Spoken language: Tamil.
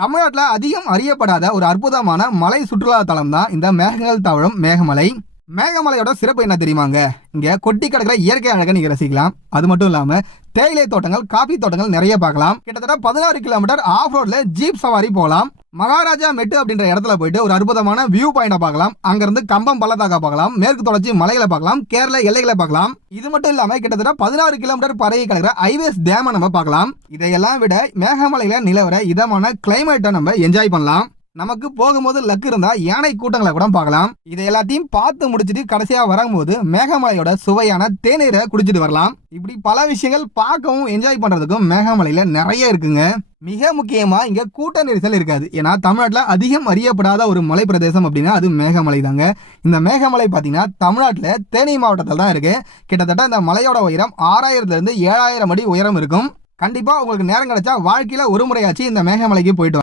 தமிழ்நாட்டில் அதிகம் அறியப்படாத ஒரு அற்புதமான மலை சுற்றுலா தலம் தான் இந்த மேகங்கள் தவழும் மேகமலை. மேகமலையோட சிறப்பு என்ன தெரியுமாங்க? இங்கே கொட்டி கிடக்கிற இயற்கை அழகை நீங்கள் ரசிக்கலாம். அது மட்டும் இல்லாமல் தேயிலை தோட்டங்கள் காபி தோட்டங்கள் நிறைய பார்க்கலாம். கிட்டத்தட்ட பதினாறு கிலோமீட்டர் ஆஃப் ரோட்ல ஜீப் சவாரி போகலாம். மகாராஜா மெட்டு அப்படின்ற இடத்துல போயிட்டு ஒரு அற்புதமான வியூ பாயிண்ட பார்க்கலாம். அங்கிருந்து கம்பம் பள்ளத்தாக்கா பார்க்கலாம். மேற்கு தொடர்ச்சி மலைகளை பார்க்கலாம். கேரள எல்லைகளை பார்க்கலாம். இது மட்டும் இல்லாம கிட்டத்தட்ட பதினாறு கிலோமீட்டர் பரவி கிடக்கிற ஐவேஸ் டேமை நம்ம பார்க்கலாம். இதையெல்லாம் விட மேகமலையில நிலவர இதமான கிளைமேட்டை நம்ம என்ஜாய் பண்ணலாம். நமக்கு போகும்போது லக்கு இருந்தா யானை கூட்டங்களை கூட பார்க்கலாம். இதை எல்லாத்தையும் பார்த்து முடிச்சிட்டு கடைசியா வரும்போது மேகமலையோட சுவையான தேநீரை குடிச்சிட்டு வரலாம். இப்படி பல விஷயங்கள் பார்க்கவும் என்ஜாய் பண்றதுக்கும் மேகமலையில நிறைய இருக்குங்க. மிக முக்கியமா இங்க கூட்ட நெரிசல் இருக்காது. ஏன்னா தமிழ்நாட்டில் அதிகம் அறியப்படாத ஒரு மலை பிரதேசம் அப்படின்னா அது மேகமலை தாங்க. இந்த மேகமலை பார்த்தீங்கன்னா தமிழ்நாட்டில் தேனி மாவட்டத்தில் தான் இருக்கு. கிட்டத்தட்ட இந்த மலையோட உயரம் ஆறாயிரத்துல இருந்து ஏழாயிரம் அடி உயரம் இருக்கும். கண்டிப்பா உங்களுக்கு நேரம் கிடைச்சா வாழ்க்கையில ஒரு முறையாச்சு இந்த மேகமலைக்கு போயிட்டு